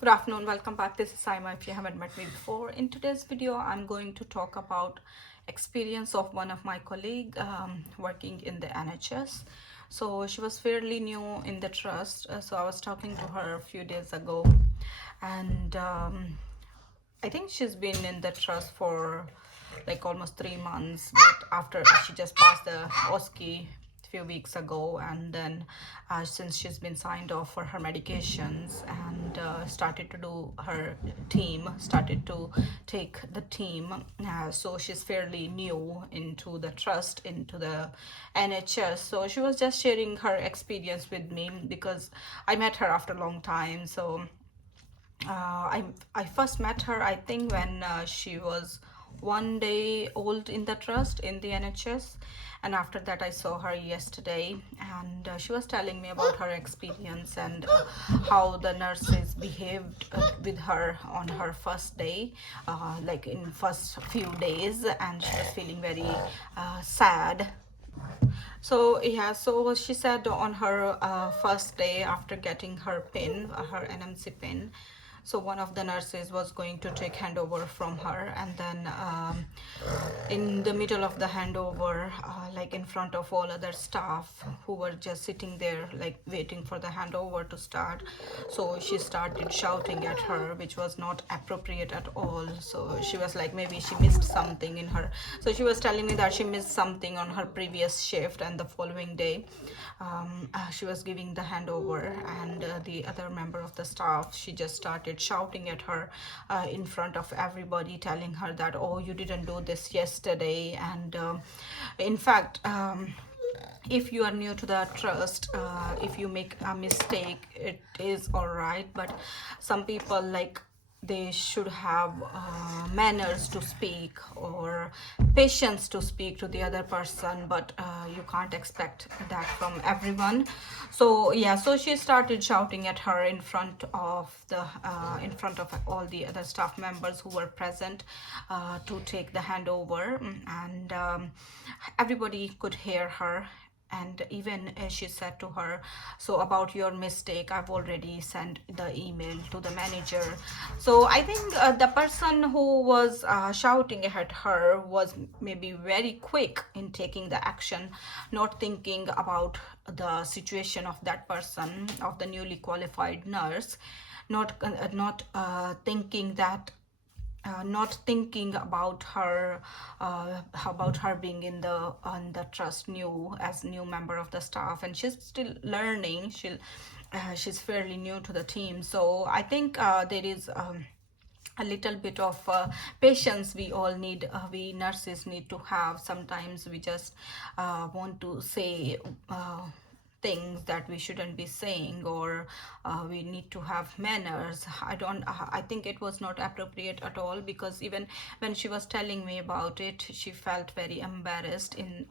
Good afternoon, welcome back. This is Saima. If you haven't met me before, in today's video, I'm going to talk about experience of one of my colleague working in the NHS. So she was fairly new in the trust. So I was talking to her a few days ago, and I think she's been in the trust for like almost 3 months, but after she just passed the OSCE few weeks ago, and then since she's been signed off for her medications and started to do her team, started to take the team, so she's fairly new into the trust, into the NHS. So she was just sharing her experience with me because I met her after a long time. So I first met her, I think, when she was 1 day old in the trust in the NHS, and after that I saw her yesterday, and she was telling me about her experience and how the nurses behaved with her on her first day, like in first few days, and she was feeling very sad. So yeah, so she said on her first day after getting her pin, her NMC pin, so one of the nurses was going to take handover from her, and then in the middle of the handover, like in front of all other staff who were just sitting there like waiting for the handover to start, so she started shouting at her, which was not appropriate at all. So she was like, maybe she missed something in her, so she was telling me that she missed something on her previous shift, and the following day she was giving the handover, and the other member of the staff, she just started shouting at her in front of everybody, telling her that, oh, you didn't do this yesterday. And in fact, if you are new to the trust, if you make a mistake, it is all right, but some people, like, they should have manners to speak or patience to speak to the other person, but you can't expect that from everyone. So yeah, so she started shouting at her in front of the in front of all the other staff members who were present to take the handover. And everybody could hear her. And even she said to her, so about your mistake, I've already sent the email to the manager. So I think the person who was shouting at her was maybe very quick in taking the action, not thinking about the situation of that person, of the newly qualified nurse, not thinking that, not thinking about her being in the on the trust, new as new member of the staff, and she's still learning. She's fairly new to the team. So I think there is a little bit of patience we all need, we nurses need to have. Sometimes we just want to say things that we shouldn't be saying, or we need to have manners. I think it was not appropriate at all, because even when she was telling me about it, she felt very embarrassed in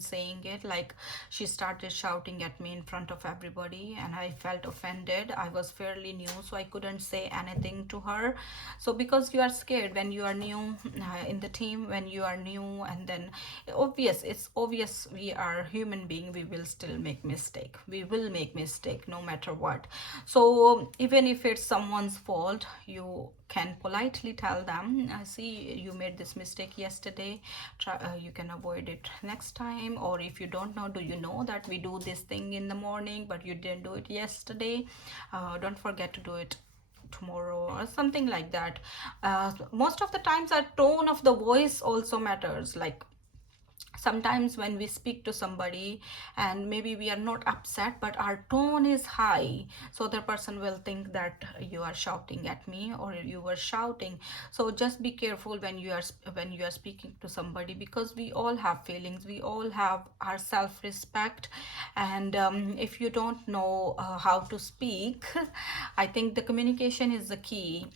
saying it. Like, she started shouting at me in front of everybody, and I felt offended. I was fairly new, so I couldn't say anything to her. So because you are scared when you are new in the team, when you are new, and then it's obvious, we are human being, we will still make mistake, we will make mistake no matter what. So even if it's someone's fault, you can politely tell them, see, you made this mistake yesterday, you can avoid it next time. Or if you don't know, do you know that we do this thing in the morning but you didn't do it yesterday? Don't forget to do it tomorrow, or something like that. Most of the times our tone of the voice also matters. Like, sometimes when we speak to somebody and maybe we are not upset, but our tone is high, so the person will think that you are shouting at me or you were shouting. So just be careful when you are speaking to somebody, because we all have feelings, we all have our self-respect. And if you don't know how to speak, I think the communication is the key.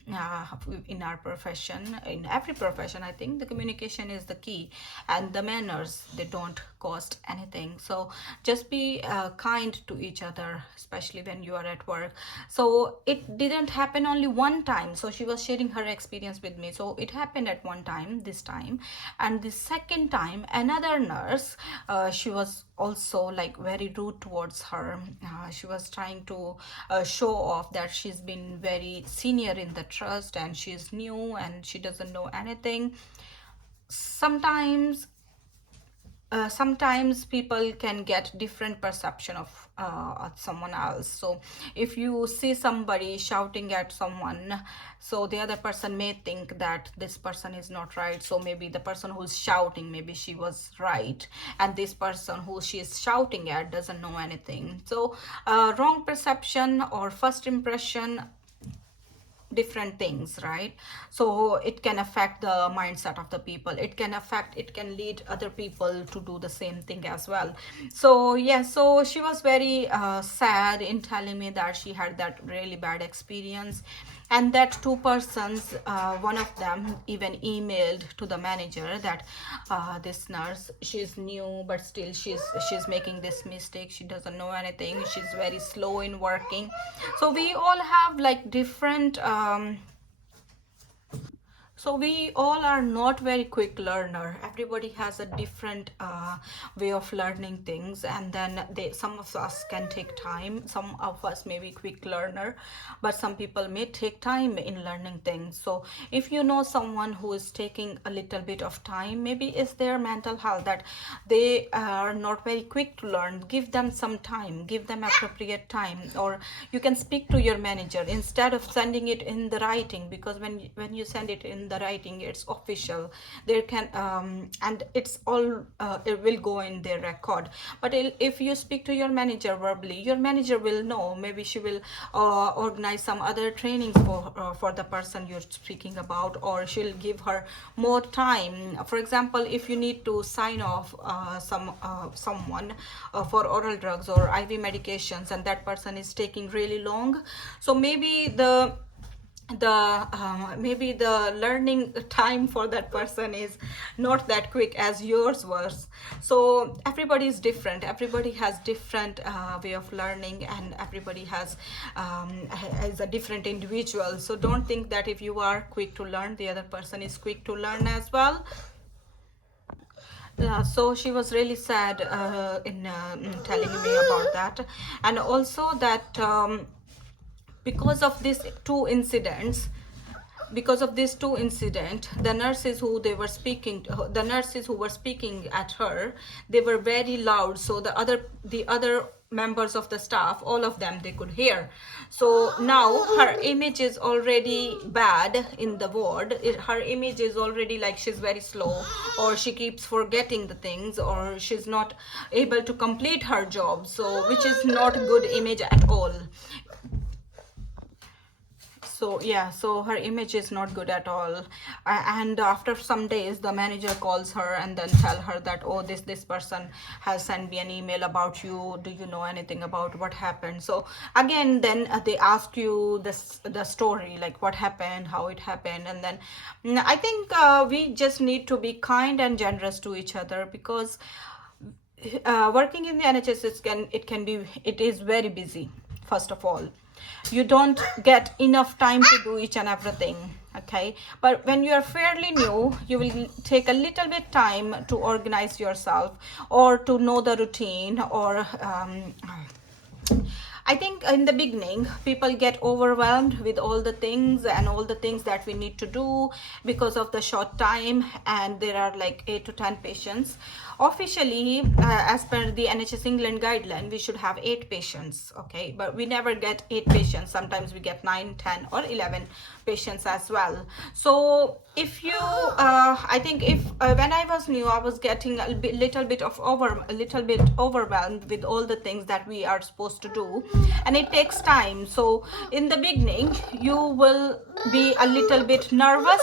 In our profession, in every profession, I think the communication is the key, and the manners, they don't cost anything. So just be kind to each other, especially when you are at work. So it didn't happen only one time. So she was sharing her experience with me. So it happened at one time, this time, and the second time another nurse, she was also like very rude towards her. She was trying to show off that she's been very senior in the trust and she's new and she doesn't know anything. Sometimes people can get different perception of someone else. So if you see somebody shouting at someone, so the other person may think that this person is not right, so maybe the person who's shouting, maybe she was right, and this person who she is shouting at doesn't know anything. So wrong perception or first impression, different things, right? So it can affect the mindset of the people. It can lead other people to do the same thing as well. So yeah, so she was very sad in telling me that she had that really bad experience, and that two persons, one of them even emailed to the manager that this nurse, she's new but still she's making this mistake, she doesn't know anything, she's very slow in working. So we all have like different so we all are not very quick learner. Everybody has a different way of learning things, and then some of us can take time, some of us may be quick learner, but some people may take time in learning things. So if you know someone who is taking a little bit of time, maybe it's their mental health that they are not very quick to learn, give them some time, give them appropriate time. Or you can speak to your manager instead of sending it in the writing, because when you send it in the writing, it's official, there can and it's all it will go in their record. But if you speak to your manager verbally, your manager will know, maybe she will organize some other trainings for the person you're speaking about, or she'll give her more time. For example, if you need to sign off someone for oral drugs or IV medications, and that person is taking really long, so maybe the learning time for that person is not that quick as yours was. So everybody is different, everybody has different way of learning, and everybody has a different individual. So don't think that if you are quick to learn, the other person is quick to learn as well. Yeah, so she was really sad in telling me about that. And also that because of these two incidents, the nurses who they were speaking to, the nurses who were speaking at her, they were very loud, so the other members of the staff, all of them, they could hear. So now her image is already bad in the ward. Her image is already like she's very slow, or she keeps forgetting the things, or she's not able to complete her job, so which is not a good image at all. So yeah, so her image is not good at all. And after some days, the manager calls her and then tell her that, oh, this person has sent me an email about you, do you know anything about what happened? So again, then they ask you the story, like what happened, how it happened. And then I think we just need to be kind and generous to each other, because working in the NHS, it is very busy. First of all, you don't get enough time to do each and everything, okay? But when you are fairly new, you will take a little bit time to organize yourself, or to know the routine, or I think in the beginning, people get overwhelmed with all the things that we need to do because of the short time, and there are like 8 to 10 patients. Officially, as per the NHS England guideline, we should have 8 patients, okay? But we never get 8 patients. Sometimes we get 9, 10, or 11 patients as well. So if you, I think if when I was new, I was getting a little bit overwhelmed with all the things that we are supposed to do, and it takes time. So in the beginning, you will be a little bit nervous.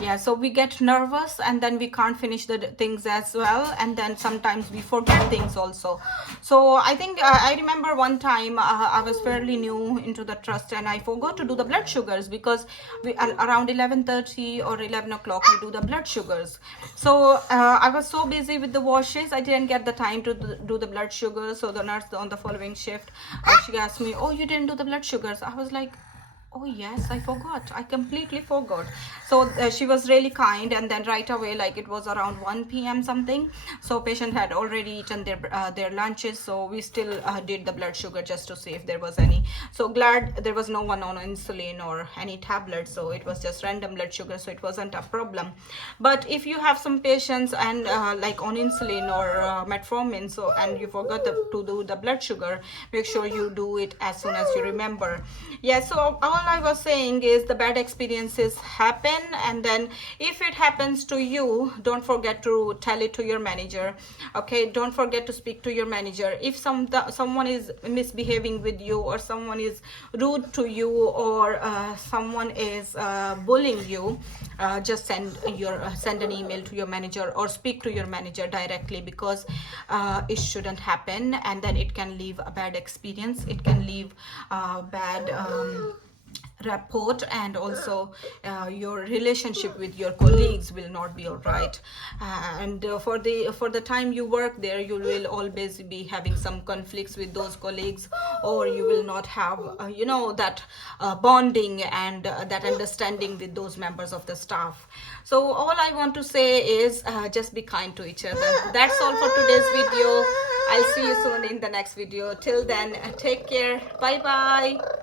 Yeah, so we get nervous, and then we can't finish the things as well, and then sometimes we forget things also. So I think I remember one time I was fairly new into the trust, and I forgot to do the blood sugars, because we around 11:30 or 11 o'clock we do the blood sugars. So I was so busy with the washes, I didn't get the time to do the blood sugars. So the nurse on the following shift, she asked me, oh, you didn't do the blood sugars? I was like, Oh yes, I forgot. I completely forgot. So she was really kind, and then right away, like it was around 1 p.m. something. So patient had already eaten their lunches. So we still did the blood sugar just to see if there was any. So glad there was no one on insulin or any tablets. So it was just random blood sugar. So it wasn't a problem. But if you have some patients and like on insulin or metformin, so and you forgot to do the blood sugar, make sure you do it as soon as you remember. Yeah, so all I was saying is the bad experiences happen, and then if it happens to you, don't forget to tell it to your manager. Okay, don't forget to speak to your manager. If someone is misbehaving with you, or someone is rude to you, or someone is bullying you, just send an email to your manager or speak to your manager directly, because it shouldn't happen, and then it can leave a bad experience. It can leave bad rapport, and also your relationship with your colleagues will not be all right. And for the time you work there, you will always be having some conflicts with those colleagues, or you will not have that bonding and that understanding with those members of the staff. So all I want to say is just be kind to each other. That's all for today's video. I'll see you soon in the next video. Till then, take care. Bye bye.